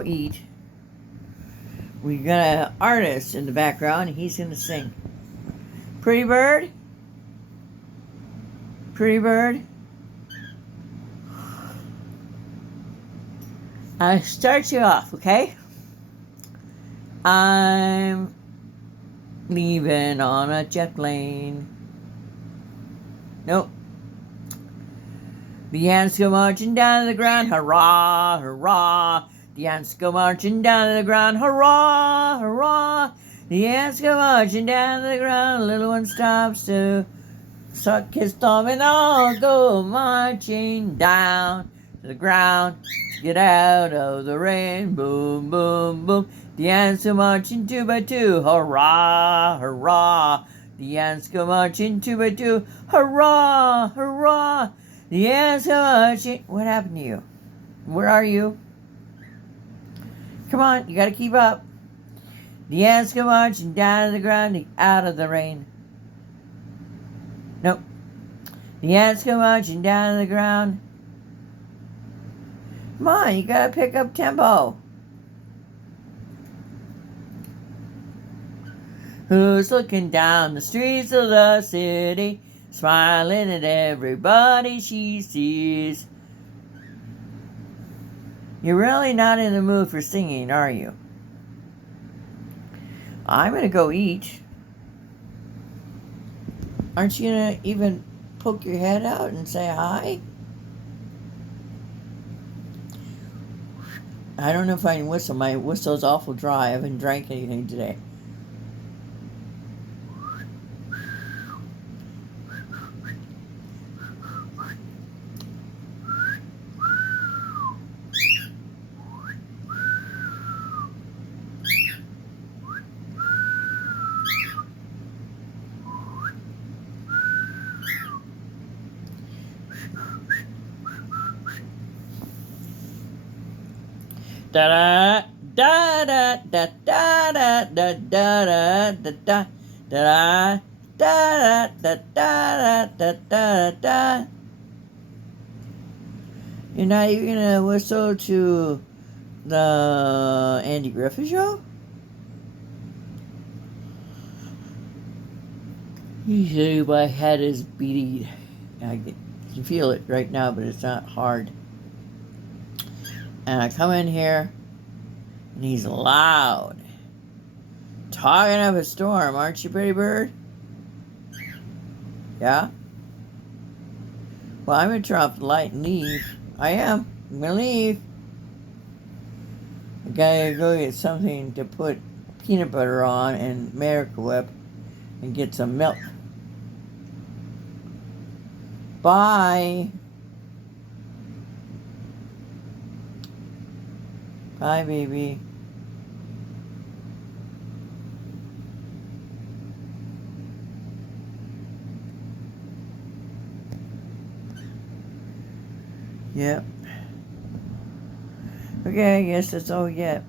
Eat. We got an artist in the background. He's going to sing. Pretty bird? Pretty bird? I start you off, okay? I'm leaving on a jet plane. Nope. The ants go marching down to the ground. Hurrah, hurrah. The ants go marching down to the ground. Hurrah, hurrah. The ants go marching down to the ground. The little one stops to suck his thumb, and all go marching down to the ground to get out of the rain. Boom, boom, boom. The ants go marching two by two. Hurrah, hurrah. The ants go marching two by two. Hurrah, hurrah. The ants go marching. What happened to you? Where are you? Come on, you gotta keep up. The ants go marching down to the ground, out of the rain. Nope. The ants go marching down to the ground. Come on, you gotta pick up tempo. Who's looking down the streets of the city, smiling at everybody she sees? You're really not in the mood for singing, are you? I'm gonna go eat. Aren't you gonna even poke your head out and say hi? I don't know if I can whistle. My whistle's awful dry. I haven't drank anything today. Da da da da da da da da da da da da da da da da da da. You're not even gonna whistle to the Andy Griffith Show? Usually my head is beating. I can feel it right now, but it's not hard. And I come in here, and he's loud. Talking up a storm, aren't you, pretty bird? Yeah? Well, I'm going to turn off the light and leave. I am. I'm going to leave. I gotta go get something to put peanut butter on and Miracle Whip and get some milk. Bye. Bye, baby. Yep. Okay, I guess that's all we get.